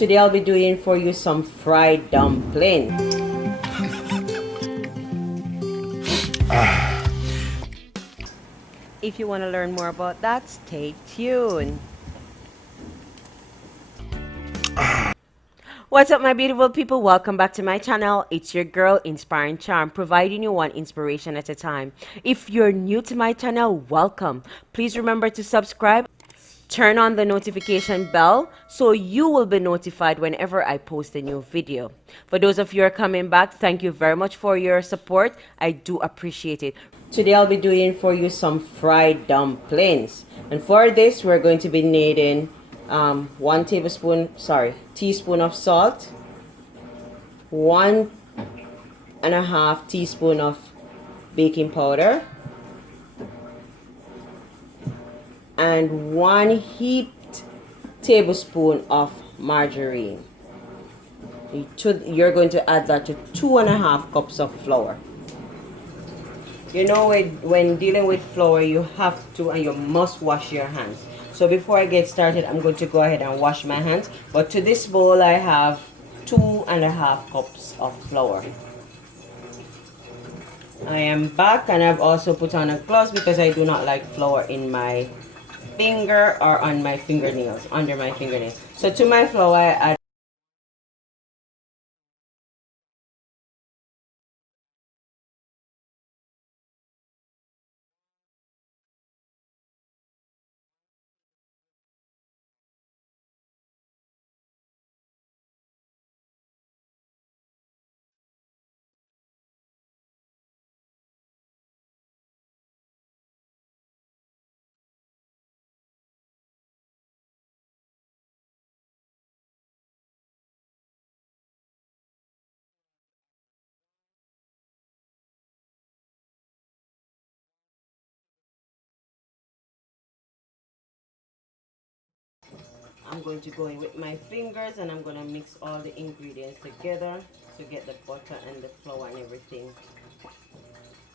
Today I'll be doing for you some fried dumplings. If you want to learn more about that, stay tuned. What's up, my beautiful people? Welcome back to my channel. It's your girl, Inspiring Charm, providing you one inspiration at a time. If you're new to my channel, welcome. Please remember to subscribe. Turn on the notification bell so you will be notified whenever I post a new video. For those of you who are coming back, thank you very much for your support. I do appreciate it. Today I'll be doing for you some fried dumplings. And for this, we're going to be needing teaspoon of salt, 1.5 teaspoon of baking powder, and 1 heaped tablespoon of margarine. You're going to add that to 2.5 cups of flour. You know, when dealing with flour, you have to and you must wash your hands. So before I get started, I'm going to go ahead and wash my hands. But to this bowl, I have 2.5 cups of flour. I am back, and I've also put on a gloves because I do not like flour in my finger or on my fingernails, under my fingernails. So to my flour, I add I'm going to go in with my fingers, and I'm going to mix all the ingredients together to get the butter and the flour and everything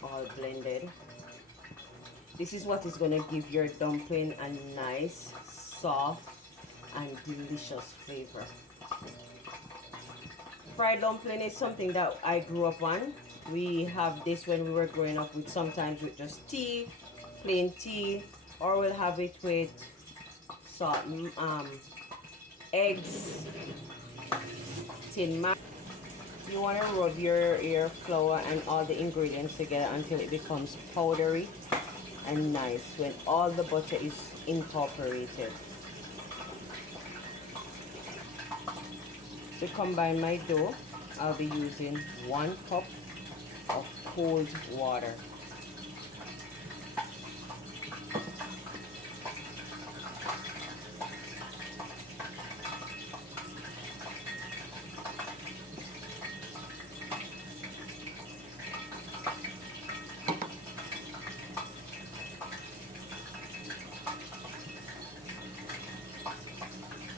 all blended. This is what is going to give your dumpling a nice, soft, and delicious flavor. Fried dumpling is something that I grew up on. We have this when we were growing up, with sometimes with just tea, plain tea, or we'll have it with salt, eggs, tin mac. You want to rub your flour and all the ingredients together until it becomes powdery and nice when all the butter is incorporated. To combine my dough, I'll be using 1 cup of cold water.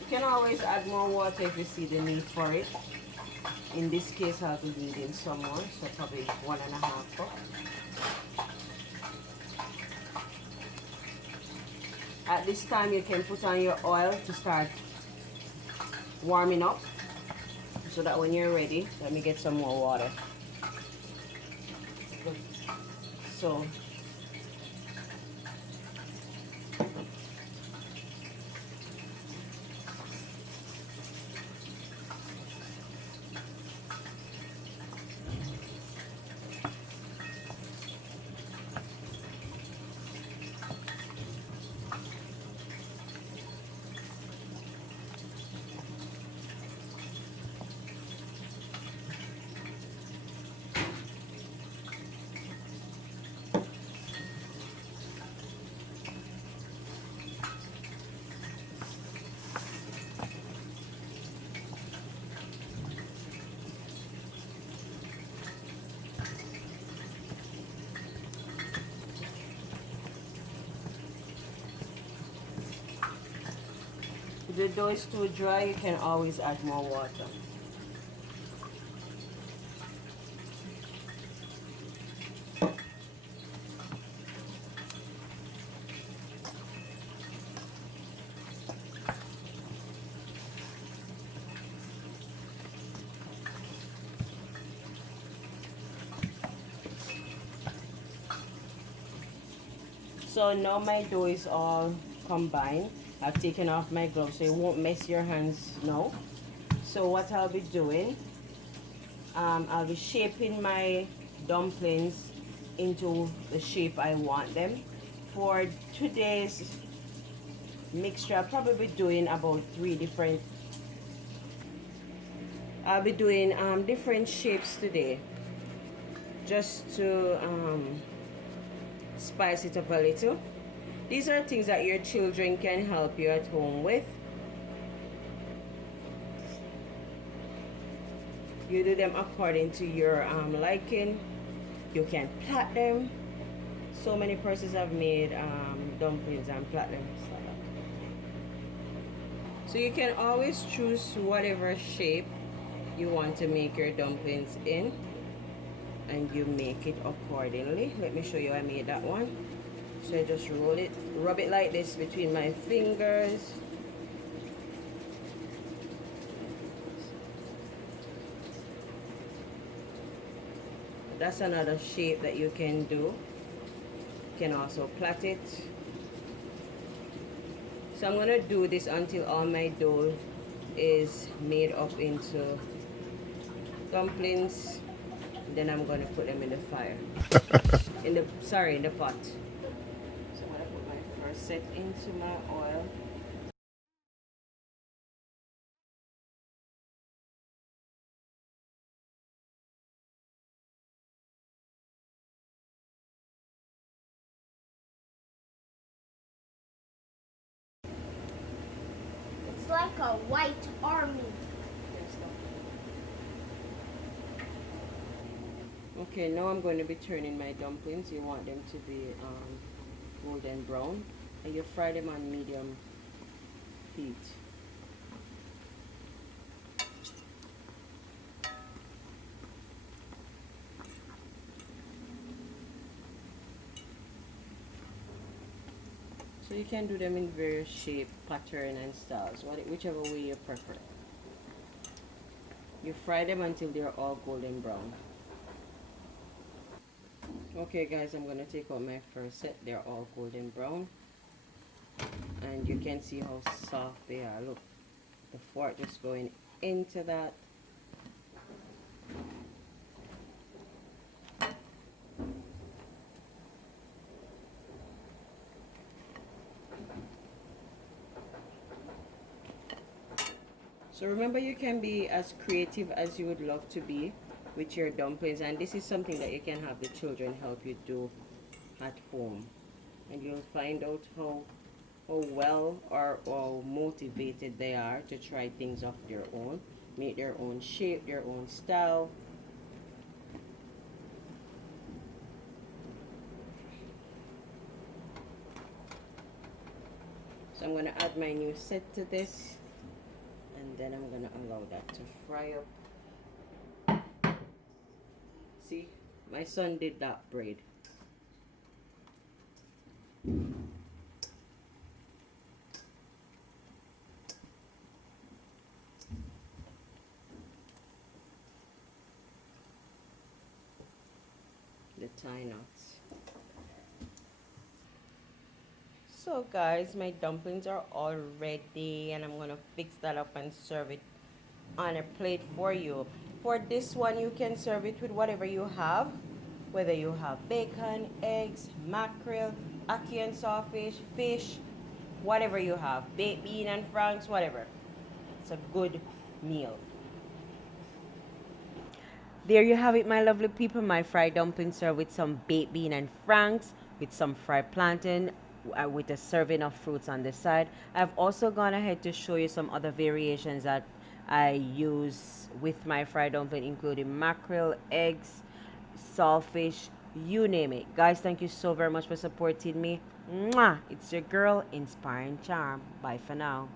You can always add more water if you see the need for it. In this case, I'll be needing some more, so probably 1.5 cup. At this time, you can put on your oil to start warming up, so that when you're ready, let me get some more water. So if the dough is too dry, you can always add more water. So now my dough is all combined. I've taken off my gloves so it won't mess your hands now. So what I'll be doing, I'll be shaping my dumplings into the shape I want them. For today's mixture, I'll probably be doing about I'll be doing different shapes today, just to spice it up a little. These are things that your children can help you at home with. You do them according to your liking. You can plait them. So many persons have made dumplings and plait them. So you can always choose whatever shape you want to make your dumplings in, and you make it accordingly. Let me show you. I made that one. So I just rub it like this between my fingers. That's another shape that you can do. You can also plait it. So I'm gonna do this until all my dough is made up into dumplings. Then I'm gonna put them in the fire. in the pot. So I'm gonna put my first set into my oil. It's like a white army. Okay, now I'm going to be turning my dumplings. You want them to be golden brown, and you fry them on medium heat. So you can do them in various shape, pattern, and styles, whichever way you prefer. You fry them until they're all golden brown. Okay guys, I'm going to take out my first set. They're all golden brown. And you can see how soft they are. Look, the fork just going into that. So remember, you can be as creative as you would love to be with your dumplings, and this is something that you can have the children help you do at home, and you'll find out how well or how motivated they are to try things of their own, make their own shape, their own style. So I'm going to add my new set to this, and then I'm going to allow that to fry up. See, my son did that braid. The tie knots. So guys, my dumplings are all ready, and I'm going to fix that up and serve it on a plate for you. For this one, you can serve it with whatever you have, whether you have bacon, eggs, mackerel, ackee and sawfish, fish, whatever you have, baked bean and franks, whatever. It's a good meal. There you have it, my lovely people. My fried dumplings served with some baked bean and franks, with some fried plantain, with a serving of fruits on the side. I've also gone ahead to show you some other variations that I use with my fried dumpling, including mackerel, eggs, saltfish, you name it. Guys, thank you so very much for supporting me. Mwah! It's your girl, Inspiring Charm. Bye for now.